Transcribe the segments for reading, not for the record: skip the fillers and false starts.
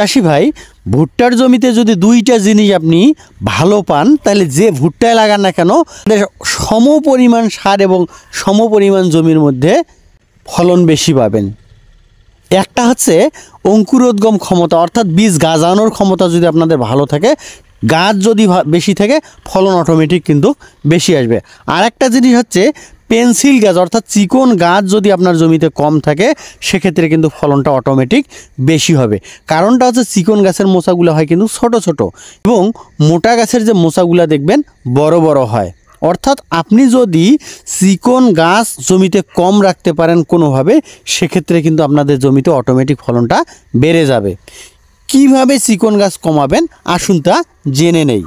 চাষি ভাই, ভুট্টার জমিতে যদি দুইটা জিনিস আপনি ভালো পান তাহলে যে ভুট্টায় লাগান না কেন সম পরিমাণ সার এবং সম পরিমাণ জমির মধ্যে ফলন বেশি পাবেন। একটা হচ্ছে অঙ্কুরোদ্গম ক্ষমতা, অর্থাৎ বীজ গাজানোর ক্ষমতা যদি আপনাদের ভালো থাকে, গাছ যদি বেশি থাকে ফলন অটোমেটিক কিন্তু বেশি আসবে। আর একটা জিনিস হচ্ছে পেন্সিল গাছ, অর্থাৎ চিকন গাছ যদি আপনার জমিতে কম থাকে সেক্ষেত্রে কিন্তু ফলনটা অটোমেটিক বেশি হবে। কারণটা হচ্ছে চিকন গাছের মোচাগুলো হয় কিন্তু ছোট ছোট এবং মোটা গাছের যে মোচাগুলো দেখবেন বড় বড় হয়। অর্থাৎ আপনি যদি চিকন গাছ জমিতে কম রাখতে পারেন কোনোভাবে, সেক্ষেত্রে কিন্তু আপনাদের জমিতে অটোমেটিক ফলনটা বেড়ে যাবে। কিভাবে চিকন গাছ কমাবেন আসুন তা জেনে নেই।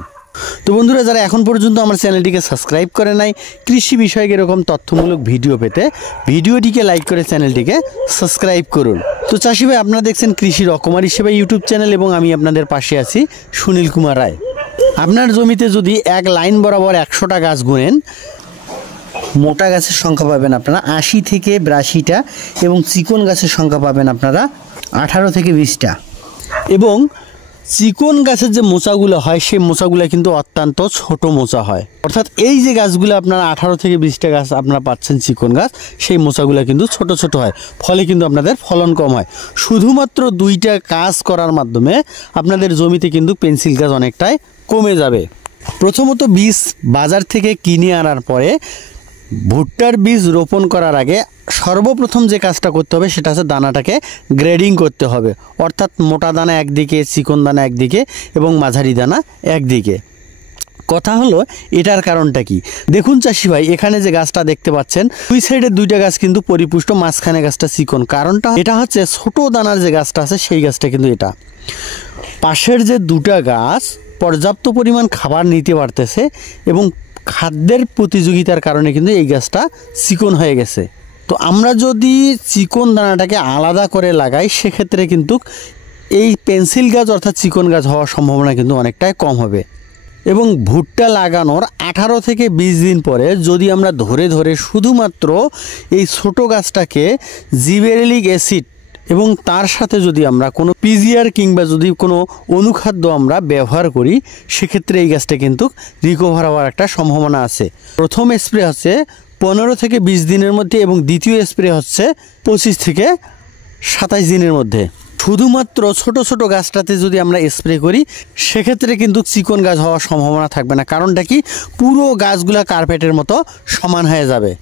তো বন্ধুরা, যারা এখন পর্যন্ত আমার চ্যানেলটিকে সাবস্ক্রাইব করে নাই কৃষি বিষয়ক এরকম তথ্যমূলক ভিডিও পেতে ভিডিওটিকে লাইক করে চ্যানেলটিকে সাবস্ক্রাইব করুন। তো চাষি ভাই, আপনারা দেখছেন কৃষি রকমারি সেবা ইউটিউব চ্যানেল এবং আমি আপনাদের পাশে আছি সুনীল কুমার রায়। আপনার জমিতে যদি এক লাইন বরাবর 100টা গাছ গুনেন, মোটা গাছের সংখ্যা পাবেন আপনারা 80 থেকে 82টা এবং চিকন গাছের সংখ্যা পাবেন আপনারা 18 থেকে 20টা। এবং চিকন গাছের যে মোচাগুলো হয় সেই মোচাগুলো কিন্তু অত্যন্ত ছোট মোচা হয়। অর্থাৎ এই যে গাছগুলো আপনারা 18 থেকে 20টা গাছ আপনারা পাচ্ছেন চিকন গাছ, সেই মোচাগুলো কিন্তু ছোট ছোট হয়, ফলে কিন্তু আপনাদের ফলন কম হয়। শুধুমাত্র 2টা কাজ করার মাধ্যমে আপনাদের জমিতে কিন্তু পেন্সিল গাছ অনেকটাই কমে যাবে। প্রথমত বীজ বাজার থেকে কিনে আনার পরে ভুট্টার বীজ রোপণ করার আগে সর্বপ্রথম যে কাজটা করতে হবে সেটা হচ্ছে দানাটাকে গ্রেডিং করতে হবে। অর্থাৎ মোটা দানা একদিকে, চিকন দানা একদিকে এবং মাঝারি দানা একদিকে। কথা হলো এটার কারণটা কি? দেখুন চাষি ভাই, এখানে যে গাছটা দেখতে পাচ্ছেন দুই সাইডে 2টা গাছ কিন্তু পরিপুষ্ট, মাঝখানে গাছটা চিকন। কারণটা এটা হচ্ছে ছোট দানার যে গাছটা আছে সেই গাছটা কিন্তু এটা। পাশের যে 2টা গাছ পর্যাপ্ত পরিমাণ খাবার নিতে পারতেছে এবং খাদ্যের প্রতিযোগিতার কারণে কিন্তু এই গাছটা চিকন হয়ে গেছে। তো আমরা যদি চিকন দানাটাকে আলাদা করে লাগাই সেক্ষেত্রে কিন্তু এই পেন্সিল গাছ অর্থাৎ চিকন গাছ হওয়ার সম্ভাবনা কিন্তু অনেকটাই কম হবে। এবং ভুট্টা লাগানোর 18 থেকে 20 দিন পরে যদি আমরা ধরে ধরে শুধুমাত্র এই ছোট গাছটাকে জিবেরেলিক অ্যাসিড এবং তার সাথে যদি আমরা কোনো পিজিআর কিংবা যদি কোনো অনুখাদ্য আমরা ব্যবহার করি, সেক্ষেত্রে এই গাছটা কিন্তু রিকভার হওয়ার একটা সম্ভাবনা আছে। প্রথম স্প্রে হচ্ছে 15 থেকে 20 দিনের মধ্যে এবং দ্বিতীয় স্প্রে হচ্ছে 25 থেকে 27 দিনের মধ্যে। শুধুমাত্র ছোট ছোট গাছটাতে যদি আমরা স্প্রে করি সেক্ষেত্রে কিন্তু চিকন গাছ হওয়ার সম্ভাবনা থাকবে না। কারণটা কি? পুরো গাছগুলা কার্পেটের মতো সমান হয়ে যাবে।